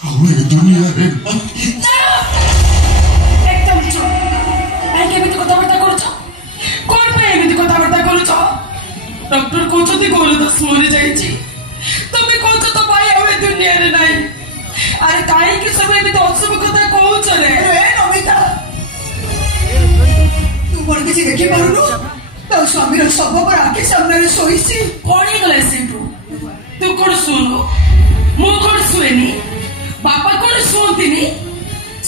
और ये दुनिया रे एकदम चुप आगे भी तो कथाबार्ता करूछ कोन पे एमिति कथाबार्ता करूछ डॉक्टर कहछथि गोलदास मरि जाईछि तमे कहछ तो भाई आवे दुनिया रे नाही अरे काहे कि सब एमिति अशुभ कथा कहछ रे ए नमिता तू मोर किसी देखि पारुनु तो स्वामी रो सब पर आके सामने सोईछि कोणी गले सेटू तू कोन सुनो मु कोन सुएनी बापा कोन सुनतिनी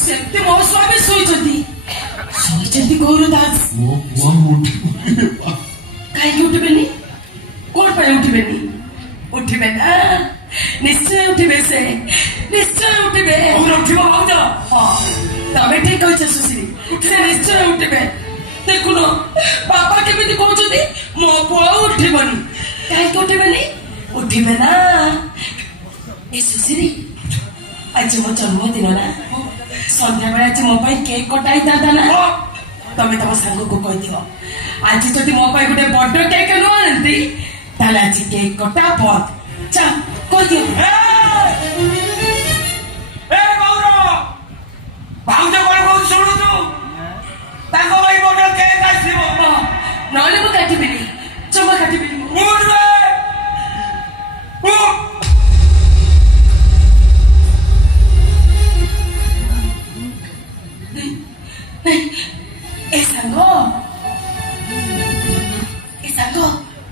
सेते मो स्वामी सोईछथि गौरदास मो उठी काहे उठबेनी कोन पे उठबेनी उठबे ना निश्चय उठबे से निश्चय उठबे और उठबो आउजा हां तबे ठीक कहछ सुश्री उठे निश्चय उठबे देखुनो पापा केमिति कहछथि मो पुआ उठबनी काहे उठबेनी उठबे ना ए सुश्री आज मो जन्मदिन ना संध्या बेला आज मो पाई केक कटाई दादा ना तमे तम सांग को कह दियो आज जदि मो पाई गुटे बड्ड केक न आनती ताले आज केक कटा बंद चा कह दियो ए गौरव भाउज कोन को सुनु तू ताको भाई बड्ड केक आसीबो नले मु काटिबिनी जमा काटिबिनी उठ बे उठ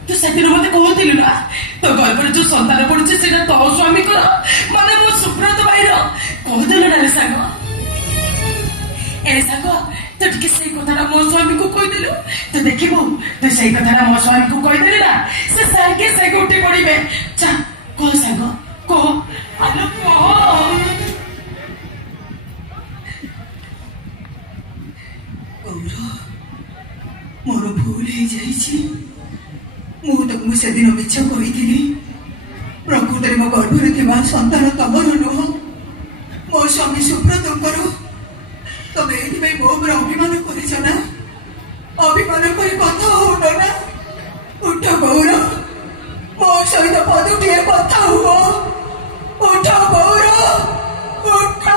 तू से मत कहती ना तो गर्भ जो सन्तान पड़े से तो स्वामी को माने मो सुब्रत भाई कहदेलु ना सांग ए सांग तो टिके से कथा मो स्वामी को कहदेलु तो देखिबो तो से कथा मो स्वामी को कहदेलु ना से सागे से उठी पड़िबे चा को सांग को आलो को मोर भूल हो जाइछि मु तुमको से दिन मिछ कही प्रकृति मो गर्भरे थिबा संतान तमर नुह मो स्वामी सुब्रतंकर तमे एथि मो पर अभिमान करिछ ना अभिमान करी कथा होना ना उठ गौर मो सहित पदुटिए कथा हुओ उठ गौर उठ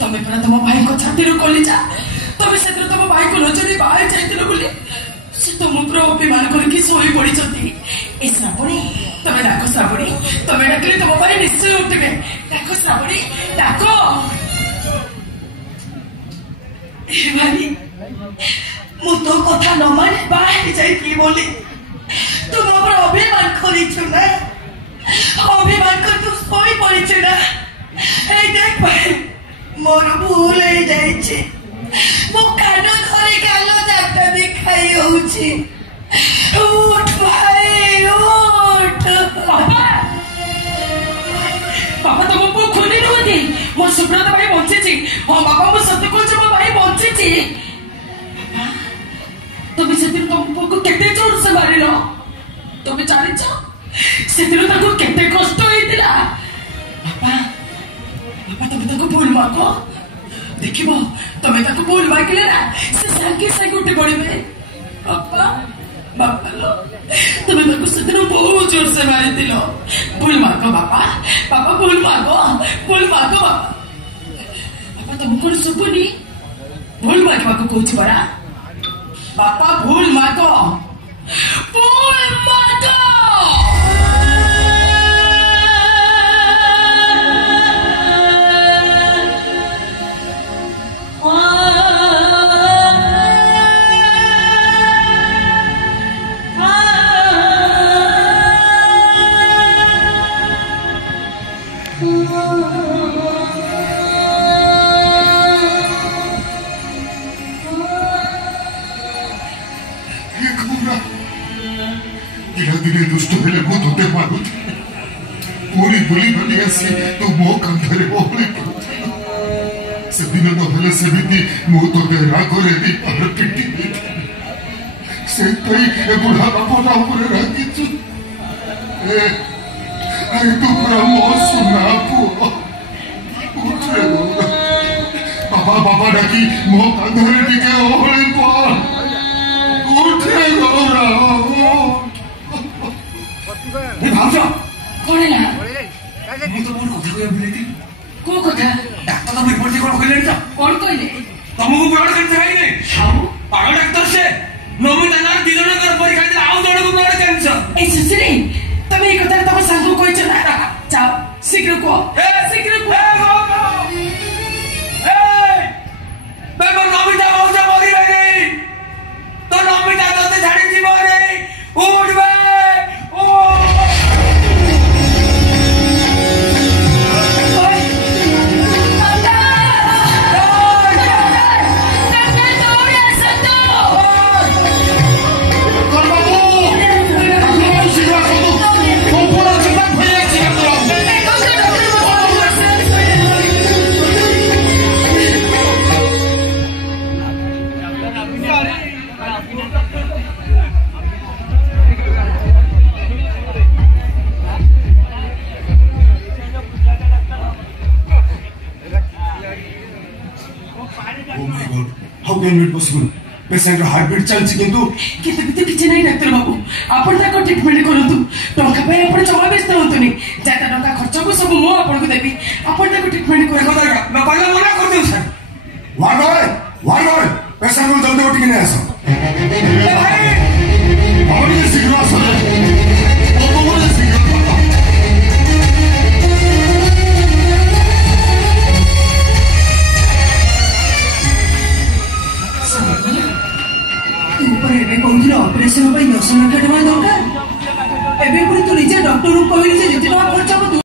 तमे पर तुम भाई को छाती रो कली जा तमे से तुम भाई को नजरे बाहर जाइतिलो बोली से तुम पर अभिमान करके सोई पड़ी छथि ए श्रावणी तमे डाको श्रावणी तमे डाकले तुम भाई निश्चय उठबे डाको श्रावणी डाको ए भाई मु तो कथा न माने बाहर जाई की बोली तुम पर अभिमान करिछु ना अभिमान कर तू सोई पड़ी छ ना ए देख भाई मोर भूल हो जाइछि मो कान धरे गालो जाता देखाई होछि उठ भाई उठ पापा पापा तुम को खुली नहोती मो सुब्रत भाई बंचे छी हां बाबा मो सत्य को मो भाई बंचे छी तुम से तुम को केते जोर से मारिलो तुम जानि छ सेतिरो ताको केते कष्ट होइतिला पापा पापा तुम ताको भूल माको देखिबो तमे ताको भूल मागिले ना से संगे उठे पड़िबे पापा बापा लो तुम ताको सेतिरो बहुत जोर से मारि दिलो भूल माको पापा पापा भूल माको पापा पापा तुमको सुबुनी भूल मागो कहूछि बरा पापा भूल मागो दिने दुष्ट हेले मु तोते मारुथि पूरी बुली बली आसी तो मो कंधरे ओहली से दिन न हेले सेमिति मु तोते रागरे दी पर पिटी से तई ए बुढ़ा बापा ऊपर राखी छु ए अरे तू पूरा मो सुना को उठे बाबा बाबा डाकी मो कंधरे टिके ओहली पर उठे गोरा ए भाउज कौन है मु तो मोर कथा कहबो बोली को कथा डाक्टर तो रिपोर्ट कोन कहले त कौन कहले तुमको ब्लड कैंसर है नहीं हाउ पागल डाक्टर से नमिता ना दिजन कर परीक्षा दे आउ जण को ब्लड कैंसर ए सुसरी तमे एक कथा तम सांगो कोइ चला जाओ शीघ्र को शीघ्र को बेबो नमिता भाउज मरी गई तो नमिता तते छाड़ी जीव रे उठ बे पेसेंट हार्टबीट चलछि किंतु किंतु किछि नहीं डाक्टर बाबू आपण ताको ट्रीटमेंट करंतु टंका पे आपण जमा व्यस्त होतुनी जाता टंका खर्च को सब मो आपण को देबी आपण ताको ट्रीटमेंट करे देखो दादा मैं पहले मना कर दूं सर वार पेशेंट को जल्दी उठ के नहीं आसो भाई और ये शीघ्र आसो